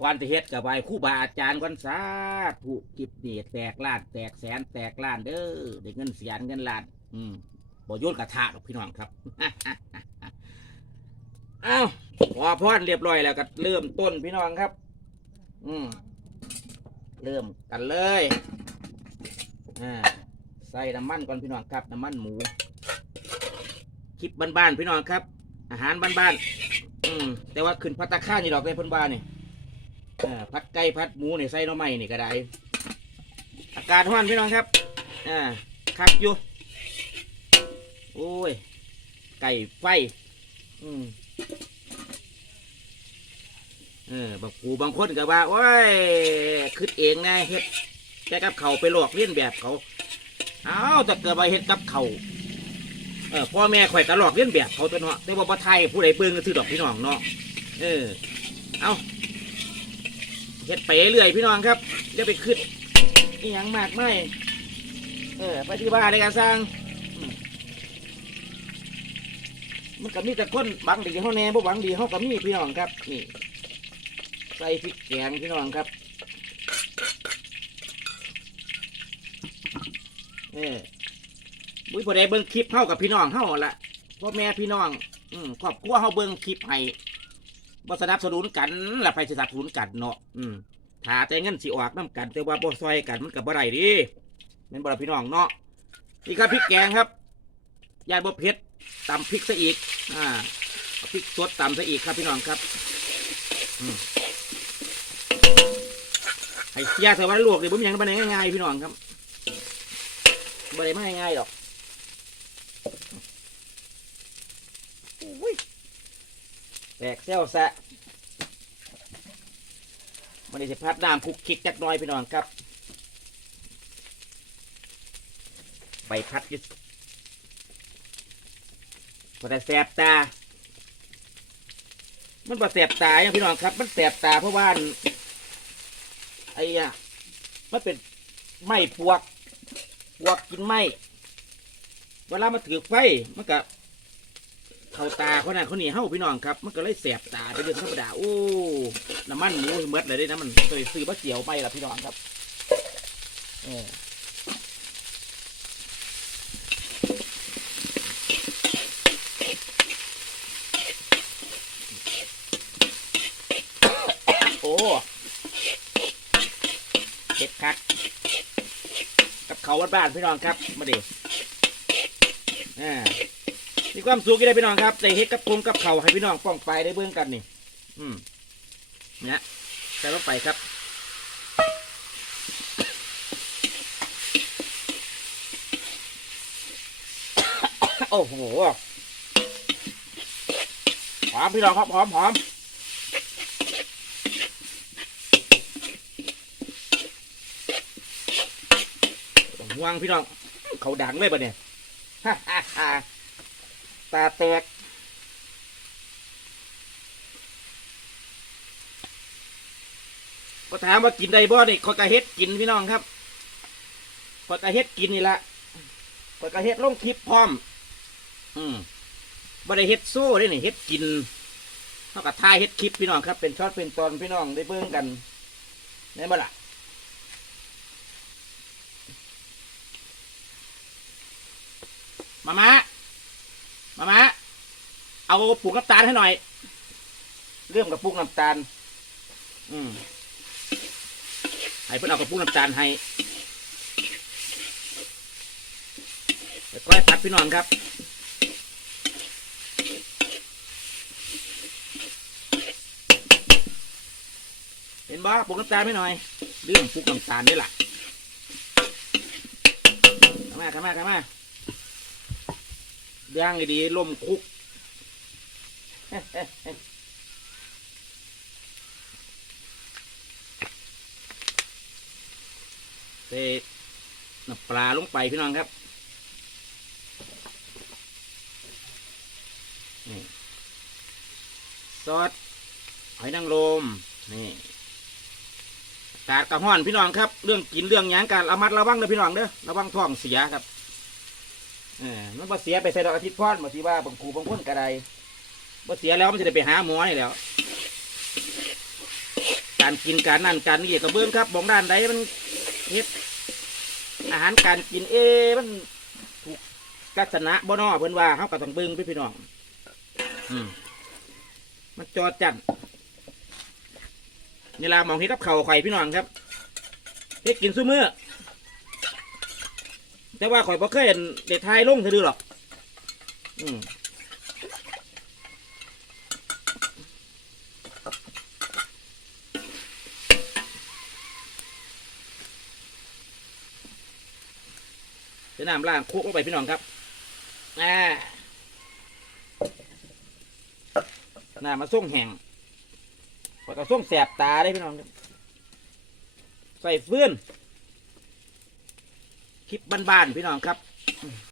ก่อนจะเฮ็ดกับไหว้ครู่บาอาจารย์ก่อนสาธุกิบนี่แตกล้านแตกแสนแตกล้านเด้อได้เงินเสียนเงินล้าน อืมบ่โยนกระทะหรอกพี่น้องครับเอ้าพอพอนเรียบร้อยแล้วก็เริ่มต้นพี่น้องครับ อืมเริ่มกันเลยอ่าใส่น้ำมันก่อนพี่น้องครับ น้ำมันหมูคลิปบ้านๆพี่น้องครับ อาหารบ้านๆอืมแต่ว่าขึ้นพัตตาข้านี่ดอกในเพ่นบ้านนี่ พัดไก่พัดหมูนี่ใส่หน่อไม้นี่ก็ได้ อากาศร้อนพี่น้องครับ อ่าคักอยู่ โอ้ย ไก่ไฟ อืมเออบางกูบางคนก็ว่า โอ้ยคิดเองนะเฮ็ดแต่กับเขาไปหลอกเลียนแบบเขา เอาแต่เกิดมาเฮ็ดกับเขาเออพ่อแม่ข่อยก็หลอกเลียนแบบเขาตัวเนาะแต่ว่าบ่ไทยผู้ใดเบิ่งก็ถือดอกพี่น้องเนาะ เออ เอา เฮ็ดไปเรื่อยพี่น้องครับอย่าไปคิดนี่ยังมากไม่เออไปที่บ้านเลยกันสร้าง มันก็มีแต่คนบังดีเขาแน่บ่บังดีเขาก็มีพี่น้องครับ นี่ ใส่พริกแกงพี่น้องครับเออบุ้ยพอได้เบิ่งคลิปเฮากับพี่น้องเฮาละพ่อแม่พี่น้อง อืมครอบครัวเฮาเบิ่งคลิปให้ บ่สนับสนุนกันล่ะไปสนับสนุนกันเนาะอืมถ้าแต่เงินสิออกนํกัน แต่ว่าบ่ซอยกันมันก็บ่ได้ดิแม่นบ่ล่ะพี่น้องเนาะนี่ครับพริกแกงครับยายบ่เผ็ดตำพริกซะอีก อ่าพริกสดตำซะอีกครับพี่น้องครับอืมให้เสียเถอะว่าลวกเลยบ่มีหยังบ่ได้ง่ายๆพี่น้องครับบ่ได้มาง่ายๆดอกอุ้ย แตกเซลซะมันได้สิพัดน้ำคุกคิกจักหน่อยพี่น้องครับใบพัดยึดพอแต่แสบตา มันบ่แสบตาอย่างพี่น้องครับ มันแสบตาเพราะว่าไอ้อะมันเป็นไม้ปวก ปวกกินไม้เวลามาถือไฟมันก็ เข้าตาเขาน่ะเขาหนีเฮ้าพี่น้องครับ มันก็เลยแสบตาเป็นเรื่องธรรมดาโอ้น้ำมันหมูเมดเลยได้นะมันเคยซื้อมาเกี่ยวไปละพี่น้องครับเออโอ้เจ็ดคักกับเขาวบ้านๆพี่น้องครับ มาดิอ่า มีความสุขกันได้พี่น้องครับได้เฮ็ดกับพงกับเขาให้พี่น้องป้องไปได้เบื้องกันนี่ อืมเนี่ยใส่ลงไปครับโอ้โหหอมพี่น้องครับหอมหอมห่วงพี่น้อง เขาดังเลยปะเนี่ยฮ่าฮ่าฮ่า ตาแตก ก็ถามว่ากินได้บ่นี่ข้อยกระเฮ็ดกินพี่น้องครับข้อยกระเฮ็ดกินนี่ละข้อยกระเฮ็ดลงคลิปพร้อม อืมบ่ได้เฮ็ดโซ่ได้นี่เฮ็ดกินเท่ากับถ่ายเฮ็ดคลิปพี่น้องครับ เป็นช็อตเป็นตอนพี่น้องได้เบิ่งกันได้บ่ล่ะมามามามา เอาปลูกน้ำตาลให้หน่อย เริ่มกับปลูกน้ำตาล อืมให้เพื่อนเอากับปลูกน้ำตาลให้แล้วก็ให้ผัดพี่น้องครับเห็นบ่ปลูกน้ำตาลให้หน่อยเรื่องปลูกน้ำตาลนี่แหละเข้ามาเข้ามาเข้ามาย่างดีๆล่มคุก เตะน้ำปลาลงไปพี่น้องครับนี่ซอสหอยนางรมนี่กาศกระห้อนพี่น้องครับ เรื่องกินเรื่องหยังการระมัดระวังเด้อพี่น้องเด้อระวังท้องเสียครับเออมันบ่เสียไปใส่ดอกอาทิตย์พอดบ่สิว่าบางครูบางคนก็ได บ่เสียแล้วมันจะได้ไปหาหมอนี่แล้ว การกินการนั่นการนี่กับเบื้องครับบองด้านใดมันเฮ็ดอาหารการกินเอะมันถูกลักษณะบ่นอเพิ่นว่าเฮาก็ต้องเบิ่งพี่พี่น้องอืมมันจอดจันเวลามองเฮ็ดกับเข้าวข่พี่น้องครับเฮ็ดกินซุมื้อแต่ว่าข่อยบ่เคยเห็นเด็ดทายลงซื่อหรอก อืม เดี๋ยวน้ำล่างคุกลงไปพี่น้องครับอ่าน้ำมาส่งแห้งพอก็ส่งแสบตาได้พี่น้อง ใส่เฟื่อนคลิปบ้านๆพี่น้องครับ